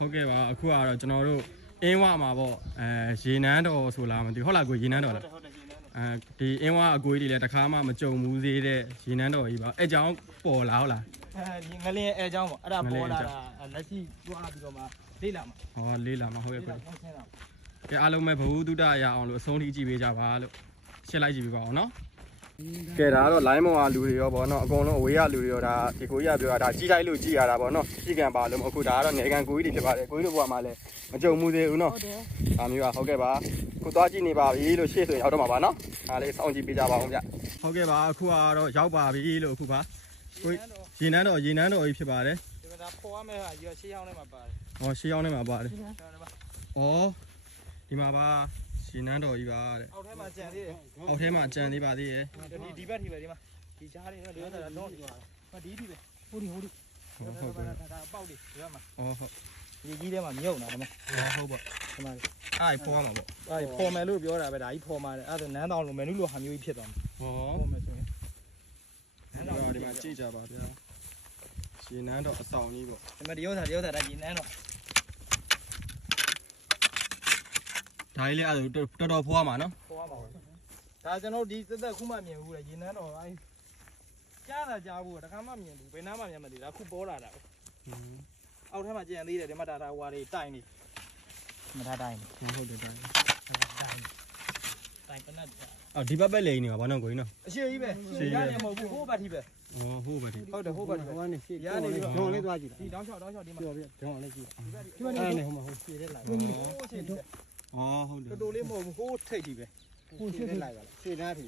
ဟုတ်ကဲ့ပါအခုကတော့ကျွန်တော်တို့အင်းဝမှာပေါ့ရေနန်းတော်ဆိုလားမသိဘူးဟုတ်လားကိုရေနန်းတော်လားဒီအင်းဝအကိုကြီးတွေလည်းတစ်ခါမှမကြုံဘူးသေးတဲ့ရေနန်းတော်ကြီးပါအဲကြောင့်ပေါ်လာဟုတ်လား ဒီငလင်းအဲအကြောင်းပေါ့အဲ့ဒါပေါ်လာတာလက်ရှိတွားပြီးတော့မှလေးလာမှာ ဟောလေးလာမှာဟုတ်ရဲ့ လေး ခွ လာဆင်းတာ ကဲအားလုံးပဲဘဝတုဒ္ဒရအောင်လို့အဆုံးထိကြည့်ပေးကြပါလို့ရှင်းလိုက်ကြည့်ပေးပါအောင်နော်ကဲဒါကတော့ line မောင်ကလူတွေရောဗောနော်အကုန်လုံးအဝေးကလူတွေရောဒါဒီကိုကြီးကပြောတာဒါကြီးတိုင်းလို့ကြည်ရတာဗောနော်ကြီးကံပါလို့အခုဒါကတော့နေကန်ကိုကြီးတွေဖြစ်ပါတယ်ကိုကြီးတို့ဘဝမှာလည်းမကြုံမှုသေးဘူးနော်ဒါမျိုးကဟုတ်ကဲ့ပါခုသွားကြည့်နေပါပြီလို့ရှေ့ဆိုရင်ရောက်တော့မှာပါနော်ဒါလေးစောင့်ကြည့်ပေးကြပါအောင်ဗျဟုတ်ကဲ့ပါအခုကတော့ရောက်ပါပြီလို့အခုပါကိုရေနန်းတော်ကြီးဖြစ်ပါတယ် ဒီမှာပေါ်ရမယ့်ဟာရွှေချောင်းထဲမှာပါတယ် ဟောရှေးရောက်နေမှာပါတယ်ဩဒီမှာပါရေနန်းတော်ကြီးပါတဲ့ အောက်ထဲမှာကြံသေးတယ် အောက်ထဲမှာကြံသေးပါသေးရဲ့ ဒီဘက်ထိပဲဒီမှာဒီကြားလေးတော့ဒီတော့တော့ဒီထိပဲဟိုဒီဟုတ်ဟုတ်ပါ ဒါပေါက်လေးဒီဘက်မှာ ဩဟုတ် ဒီကြီးထဲမှာမြုပ်နေတာဒီမှာ ဟုတ်ပါ ဒီမှာ အဲ့ဖော်ရမှာပေါ့ အဲ့ဖော်မယ်လို့ပြောတာပဲဒါကြီးဖော်မှာတယ်အဲ့ဒါနန်းတောင်လိုမယ်နုလိုဟာမျိုးကြီးဖြစ်သွားမှာ ဟော ဖော်မယ်ဆိုရင် ဒီမှာကြည့်ကြပါဗျာရှင်နန်းတော်အဆောင်ကြီးပေါ့ ဒီမှာဒီဥစ္စာဒါကြီးနန်းတော့ ဒါကြီးလေးအဲ့ဒါတော်တော်ဖော်ရမှာနော် ဖော်ရမှာပဲဒါကျွန်တော်ဒီသက်ခုမှမြင်ဘူးလေရေနန်းတော့အဲ့ကြားတာကြားဘူးတခါမှမြင်ဘူးဘယ်နားမှမြင်မသိဘူးဒါခုပေါ်လာတာပဲအောက်ထဲမှာကြံသေးတယ်ဒီမှာဒါဟွာတွေတိုင်နေမထားတိုင် ဟုတ်တယ်တိုင်း တိုင်ပနတ် အော်ဒီဘက်ပဲလိန်နေပါဘာနော်ကိုကြီးနော် အရှိကြီးပဲရတယ်မဟုတ်ဘူးဟိုးဘက်ထိပဲ ဩဟုတ်ပါဒီ ဟုတ်တယ်ဟိုးဘက်ထိပဲ ဟိုကနေရှေ့ ရနေပြီ ဒေါ်လေးသွားကြည့် ဒီတောင်းလျှောက်ဒီမှာ ပြောပြဒေါ်လေးကြည့် ဒီမှာနေဟိုမှာဟိုရှည်တဲ့လိုက်ဟိုးရှည်တဲ့ ဩဟုတ်တယ် တော်တော်လေးမဟုတ်ဘူးဟိုးထိတ်ထိပဲ ကိုရှေ့လိုက်ပါလားရှေ့သားထီ